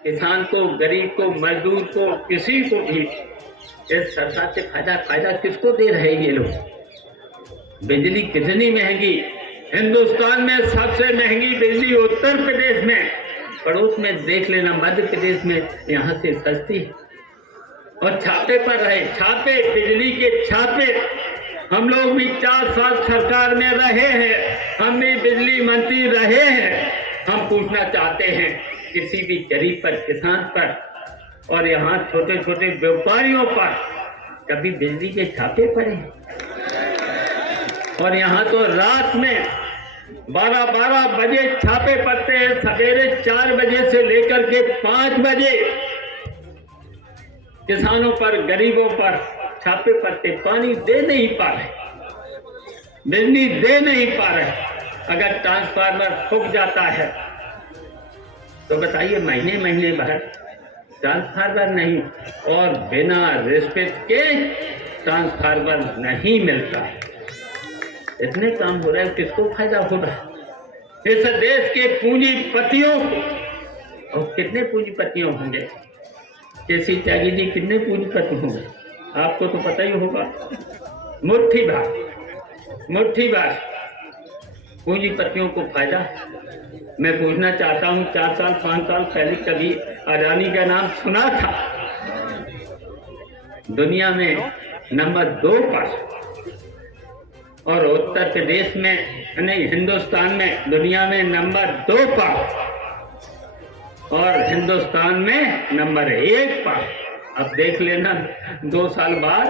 किसान को, गरीब को, मजदूर को, किसी को भी इस सरकार से फायदा किसको दे रहे हैं ये लोग? बिजली कितनी महंगी, हिंदुस्तान में सबसे महंगी बिजली उत्तर प्रदेश में, पड़ोस में देख लेना मध्य प्रदेश में, यहाँ से सस्ती है। और छापे पर रहे, छापे, बिजली के छापे। हम लोग भी 4 साल सरकार में रहे हैं, हम भी बिजली मंत्री रहे हैं। हम पूछना चाहते हैं किसी भी गरीब पर, किसान पर और यहाँ छोटे छोटे व्यापारियों पर कभी बिजली के छापे पड़े? और यहाँ तो रात में 12-12 बजे छापे पड़ते हैं, सवेरे 4 बजे से लेकर के 5 बजे किसानों पर, गरीबों पर छापे पड़ते। पानी दे नहीं पा रहे, बिजली दे नहीं पा रहे। अगर ट्रांसफार्मर फूक जाता है तो बताइए महीने महीने भर ट्रांसफार्मर नहीं, और बिना रिश्वत के ट्रांसफार्मर नहीं मिलता है। इतने काम हो रहे हैं, किसको फायदा हो रहा है? इस देश के पूंजीपतियों को। और कितने पूंजीपतियों होंगे? केसी त्यागी जी कितने पूंजीपति होंगे? आपको तो पता ही होगा, मुट्ठी भर पूंजीपतियों को फायदा। मैं पूछना चाहता हूं, 4 साल 5 साल पहले कभी अडानी का नाम सुना था? दुनिया में नंबर 2 पर, और उत्तर प्रदेश में नहीं, हिंदुस्तान में दुनिया में नंबर 2 पर, और हिंदुस्तान में नंबर 1 पर। अब देख लेना 2 साल बाद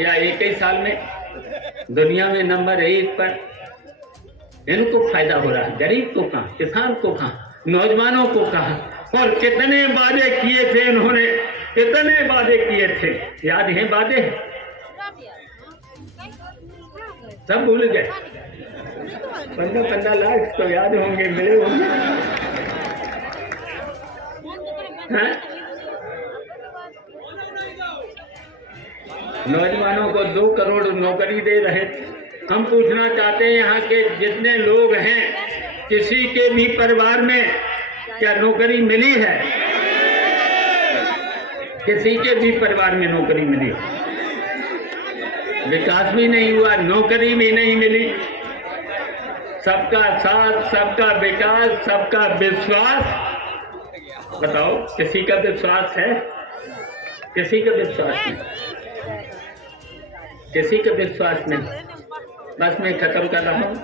या 1 ही साल में दुनिया में नंबर 1 पर। इनको फायदा हो रहा है, गरीब को कहाँ, किसान को कहाँ, नौजवानों को कहाँ? और कितने वादे किए थे इन्होंने, कितने वादे किए थे, याद है वादे? सब भूल गए। 15 लाख तो याद होंगे, मिले होंगे। नौजवानों को 2 करोड़ नौकरी दे रहे थे। हम पूछना चाहते हैं यहाँ के जितने लोग हैं, किसी के भी परिवार में क्या नौकरी मिली है? किसी के भी परिवार में नौकरी मिली? विकास भी नहीं हुआ, नौकरी भी नहीं मिली। सबका साथ, सबका विकास, सबका विश्वास। बताओ किसी का विश्वास है? किसी का विश्वास नहीं, किसी का विश्वास नहीं। बस मैं खत्म कर रहा हूं।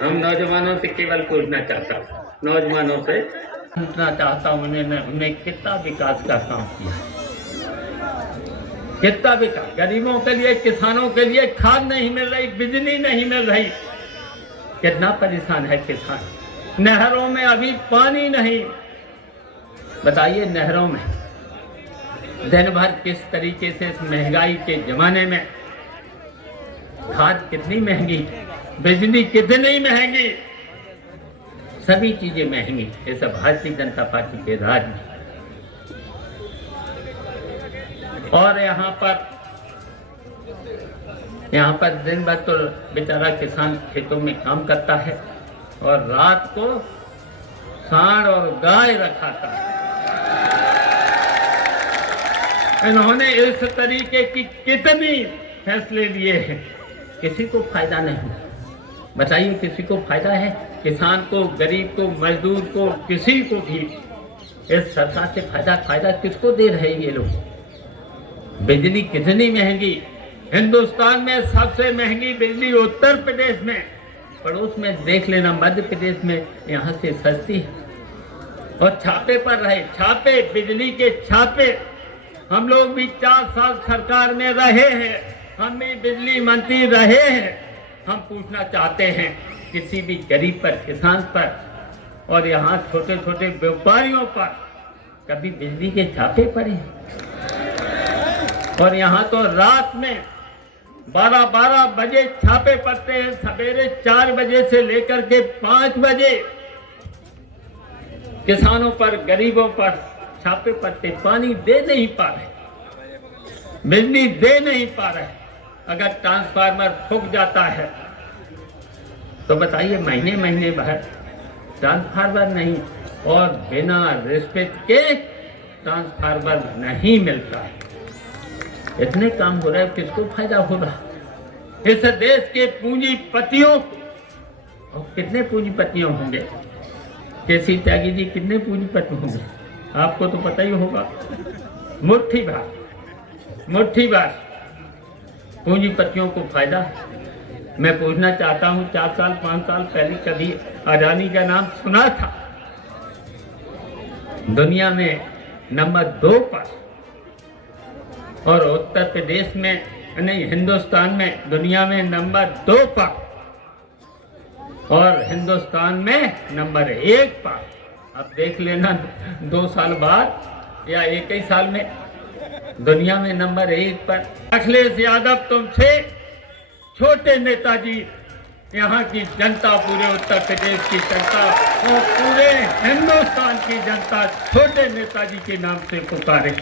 हम नौजवानों से केवल पूछना चाहता हूं, नौजवानों से पूछना चाहता हूं, उन्हें कितना विकास का काम किया, कितना विकास? गरीबों के लिए, किसानों के लिए खाद नहीं मिल रही, बिजली नहीं मिल रही। कितना परेशान है किसान। नहरों में अभी पानी नहीं। बताइए नहरों में दिन भर किस तरीके से इस महंगाई के जमाने में खाद कितनी महंगी, बिजली कितनी महंगी, सभी चीजें महंगी। ये सब भारतीय जनता पार्टी के राज में। और यहाँ पर दिन भर तो बेचारा किसान खेतों में काम करता है और रात को सांड और गाय रखाता है। इन्होंने इस तरीके की कितनी फैसले लिए हैं, किसी को फायदा नहीं। बताइए किसी को फायदा है? किसान को, गरीब को, मजदूर को, किसी को भी इस सरकार से फायदा किसको दे रहे हैं ये लोग? बिजली कितनी महंगी, हिंदुस्तान में सबसे महंगी बिजली उत्तर प्रदेश में, पड़ोस में देख लेना मध्य प्रदेश में, यहाँ से सस्ती है। और छापे पर रहे, छापे, बिजली के छापे। हम लोग भी 4 साल सरकार में रहे हैं, हम भी बिजली मंत्री रहे हैं। हम पूछना चाहते हैं किसी भी गरीब पर, किसान पर और यहाँ छोटे छोटे व्यापारियों पर कभी बिजली के छापे पड़े? और यहाँ तो रात में 12-12 बजे छापे पड़ते हैं, सवेरे 4 बजे से लेकर के 5 बजे किसानों पर, गरीबों पर छापे पड़ते। पानी दे नहीं पा रहे, बिजली दे नहीं पा रहे। अगर ट्रांसफार्मर फूक जाता है तो बताइए महीने महीने भर ट्रांसफार्मर नहीं, और बिना रिस्पेक्ट के ट्रांसफार्मर नहीं मिलता है। इतने काम हो रहे हैं, किसको फायदा हो रहा? इस देश के पूंजीपतियों, और कितने पूंजीपतियों होंगे? केसी त्यागी जी कितने पूंजीपति होंगे? आपको तो पता ही होगा। मुट्ठी भर पूंजीपतियों को फायदा। मैं पूछना चाहता हूँ, 4 साल 5 साल पहले कभी अडानी का नाम सुना था? दुनिया में नंबर 2 पर, और उत्तर प्रदेश में नहीं, हिंदुस्तान में दुनिया में नंबर 2 पर, और हिंदुस्तान में नंबर 1 पर। अब देख लेना 2 साल बाद या 1 ही साल में दुनिया में नंबर 1 पर। अखिलेश यादव तुमसे छोटे नेताजी, यहाँ की जनता, पूरे उत्तर प्रदेश की जनता और पूरे हिंदुस्तान की जनता छोटे नेताजी के नाम से पुकारे।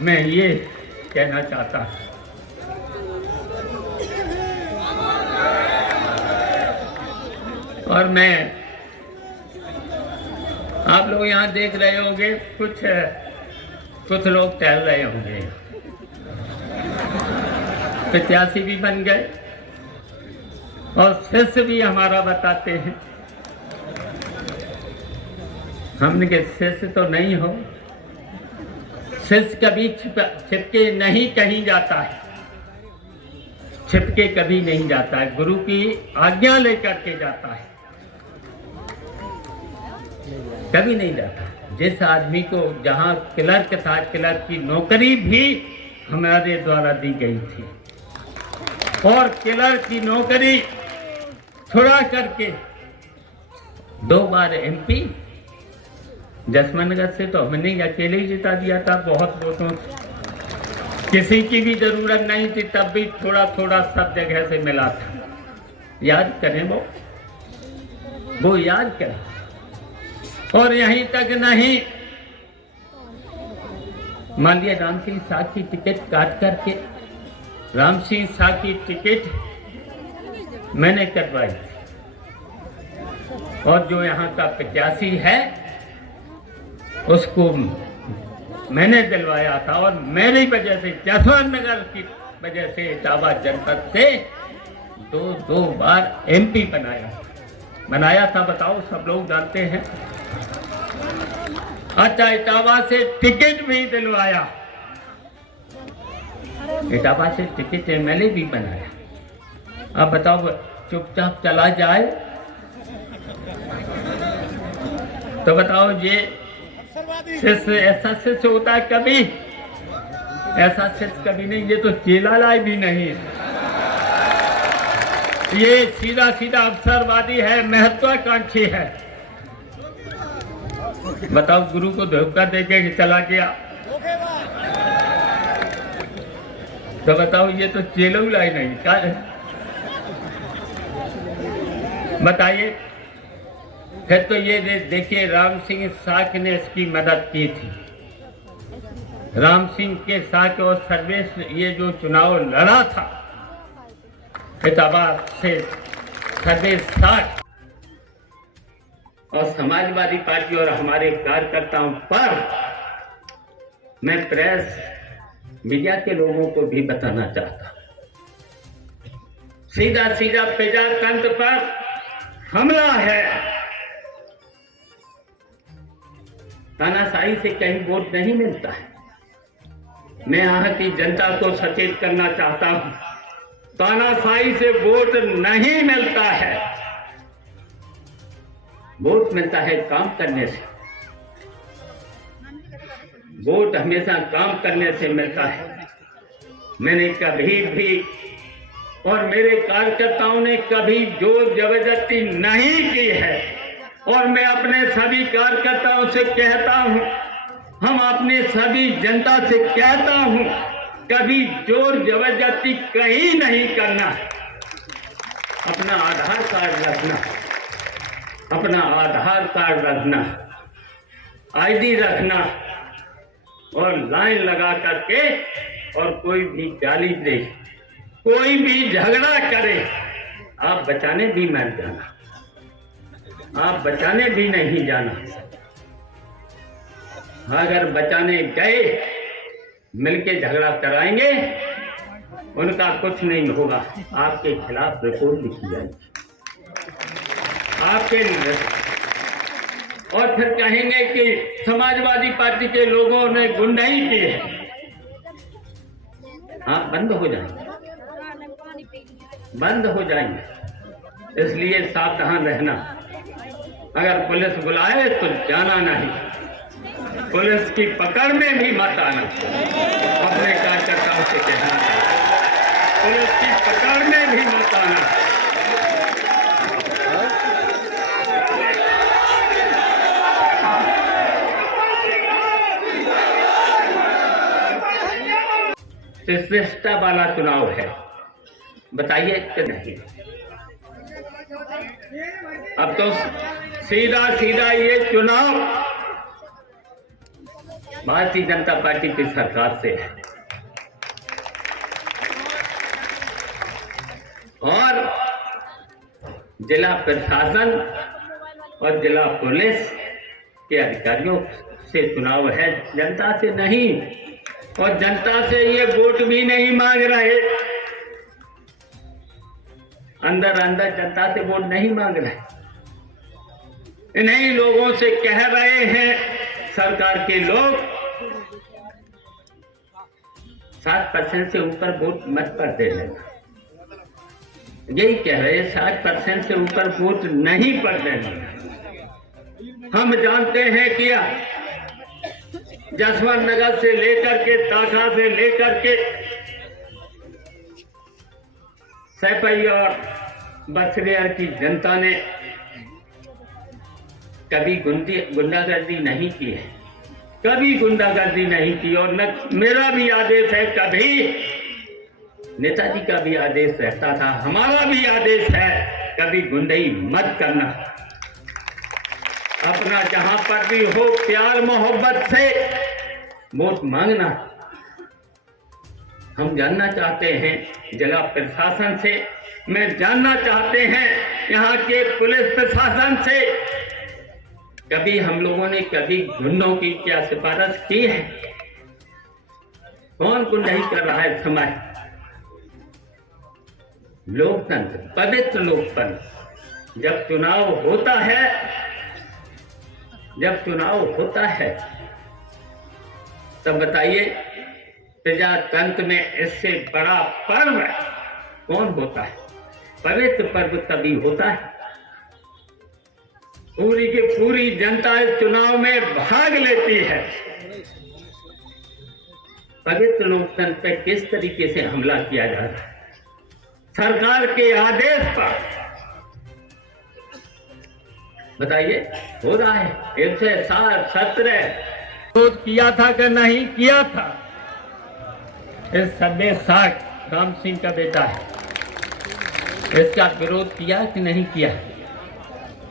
मैं ये कहना चाहता हूँ। और मैं, आप लोग यहाँ देख रहे होंगे, कुछ लोग टहल रहे होंगे, प्रत्याशी भी बन गए और शिष्य भी हमारा बताते हैं। हमने के शिष्य तो नहीं हो। शिष्य कभी छिपके नहीं कहीं जाता है, छिपके कभी नहीं जाता है, गुरु की आज्ञा लेकर के जाता है, कभी नहीं जाता। जिस आदमी को जहाँ क्लर्क था, क्लर्क की नौकरी भी हमारे द्वारा दी गई थी, और क्लर्क की नौकरी छुड़ा करके 2 बार MP जसवंतनगर से तो हमने अकेले ही जिता दिया था, बहुत वोटों से। किसी की भी जरूरत नहीं थी, तब भी थोड़ा थोड़ा सब जगह से मिला था। याद करें, वो याद करें। और यहीं तक नहीं, मान लिया राम सिंह शाह की टिकट काट करके, राम सिंह शाह की टिकट मैंने कटवाई, और जो यहाँ का प्रत्याशी है उसको मैंने दिलवाया था, और मेरी वजह से, जसवंतनगर की वजह से इटावा जनपद से 2 बार MP बनाया था। बताओ, सब लोग जानते हैं। अच्छा, इटावा से टिकट भी दिलवाया, इटावा से टिकट MLA भी बनाया। अब बताओ, चुपचाप चला जाए तो बताओ, ये शिष्य ऐसा शिष्य होता है कभी? ऐसा शिष्य कभी नहीं। ये तो चेला भी नहीं है, ये सीधा सीधा अवसरवादी है, महत्वाकांक्षी है। बताओ, गुरु को धोखा देके चला गया तो बताओ, ये तो चेला ही नहीं क्या है? बताइए। फिर तो ये देखिए, राम सिंह शाह ने इसकी मदद की थी। राम सिंह के साथ और सर्वेश ये जो चुनाव लड़ा था इटावा से, सर्वेश शाह और समाजवादी पार्टी और हमारे कार्यकर्ताओं पर, मैं प्रेस मीडिया के लोगों को भी बताना चाहता हूं, सीधा प्रजातंत्र पर हमला है। तानाशाही से कहीं वोट नहीं मिलता है। मैं यहाँ की जनता को सचेत करना चाहता हूं, तानाशाही से वोट नहीं मिलता है, वोट मिलता है काम करने से। वोट हमेशा काम करने से मिलता है। मैंने कभी भी और मेरे कार्यकर्ताओं ने कभी जोर जबरदस्ती नहीं की है, और मैं अपने सभी कार्यकर्ताओं से कहता हूं, हम अपने सभी जनता से कहता हूं, कभी जोर जबरदस्ती कहीं नहीं करना। अपना आधार कार्ड रखना, अपना आधार कार्ड रखना, ID रखना, और लाइन लगा करके, और कोई भी गाली दे, कोई भी झगड़ा करे, आप बचाने भी मत जाना। आप बचाने भी नहीं जाना। अगर बचाने गए मिलके झगड़ा कराएंगे, उनका कुछ नहीं होगा, आपके खिलाफ रिपोर्ट लिखी जाएगी आपके, और फिर कहेंगे कि समाजवादी पार्टी के लोगों ने गुंडाई की है। आप बंद हो जाएंगे, बंद हो जाएंगे। इसलिए सावधान रहना। अगर पुलिस बुलाए तो जाना नहीं, पुलिस की पकड़ में भी मत आना। अपने कार्यकर्ताओं से कहना चाहिए, पुलिस की पकड़ में भी मत आना। श्रेष्ठता वाला चुनाव है, बताइए कि नहीं? अब तो सीधा सीधा ये चुनाव भारतीय जनता पार्टी की सरकार से है, और जिला प्रशासन और जिला पुलिस के अधिकारियों से चुनाव है, जनता से नहीं। और जनता से ये वोट भी नहीं मांग रहे, अंदर अंदर जनता से वोट नहीं मांग रहे। इन्हीं लोगों से कह रहे हैं सरकार के लोग 7% से ऊपर वोट मत पर दे लेना। यही कह रहे हैं 7% से ऊपर वोट नहीं पर देना। हम जानते हैं कि जसवंत नगर से लेकर के ताखा से लेकर के सैपई और बछड़िया की जनता ने कभी गुंडागर्दी नहीं की है, कभी गुंडागर्दी नहीं की। और न मेरा भी आदेश है, कभी नेताजी का भी आदेश रहता था, हमारा भी आदेश है, कभी गुंडई मत करना। अपना जहां पर भी हो प्यार मोहब्बत से वोट मांगना। हम जानना चाहते हैं जिला प्रशासन से, मैं जानना चाहते हैं यहाँ के पुलिस प्रशासन से, कभी हम लोगों ने कभी गुंडों की क्या सिफारिश की है? कौन गुंडाई कर रहा है समाज? लोकतंत्र, पवित्र लोकतंत्र, जब चुनाव होता है, जब चुनाव होता है तब बताइए प्रजातंत्र में इससे बड़ा पर्व कौन होता है? पवित्र पर्व तभी होता है। पूरी की पूरी जनता इस चुनाव में भाग लेती है। पवित्र लोकतंत्र पे किस तरीके से हमला किया जा रहा है? सरकार के आदेश पर बताइए, हो रहा है। 117 विरोध किया था कि नहीं किया था? इस सभ्य साठ राम सिंह का बेटा है, इसका विरोध किया कि नहीं किया?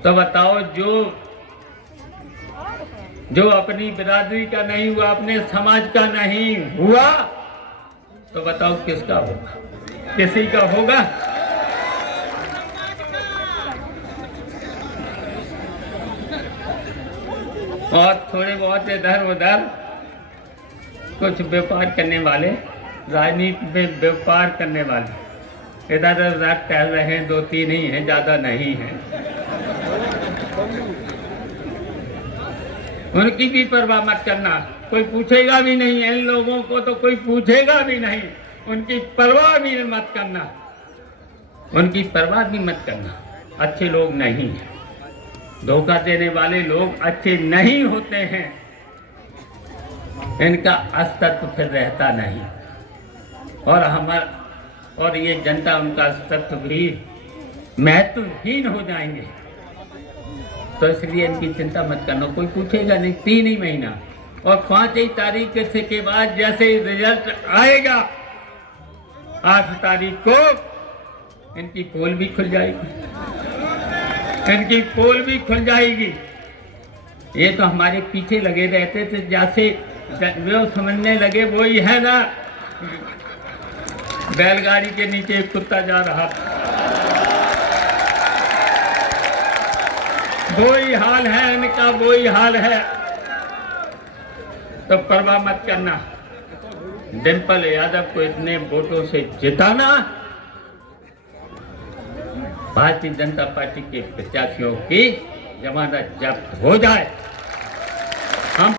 तो बताओ, जो अपनी बिरादरी का नहीं हुआ, अपने समाज का नहीं हुआ, तो बताओ किसका होगा? किसी का होगा? और थोड़े बहुत इधर उधर कुछ व्यापार करने वाले, राजनीति में व्यापार करने वाले इधर उधर टहल रहे हैं, 2-3 ही हैं, ज्यादा नहीं हैं। उनकी भी परवाह मत करना, कोई पूछेगा भी नहीं। इन लोगों को तो कोई पूछेगा भी नहीं, उनकी परवाह भी मत करना, उनकी परवाह भी मत करना। अच्छे लोग नहीं हैं, धोखा देने वाले लोग अच्छे नहीं होते हैं, इनका अस्तित्व फिर रहता नहीं। और ये जनता, उनका अस्तित्व भी महत्वहीन हो जाएंगे। तो इसलिए इनकी चिंता मत करना, कोई पूछेगा नहीं 3 ही महीना। और 5 तारीख के बाद जैसे रिजल्ट आएगा, 8 तारीख को इनकी पोल भी खुल जाएगी, इनकी पोल भी खुल जाएगी। ये तो हमारे पीछे लगे रहते थे, जैसे जो समझने लगे वो ही है ना, बैलगाड़ी के नीचे एक कुत्ता जा रहा था। वही हाल है इनका, वही हाल है। तो परवाह मत करना, डिंपल यादव को इतने वोटों से जिताना, भारतीय जनता पार्टी के प्रत्याशियों की जमानत जब्त हो जाए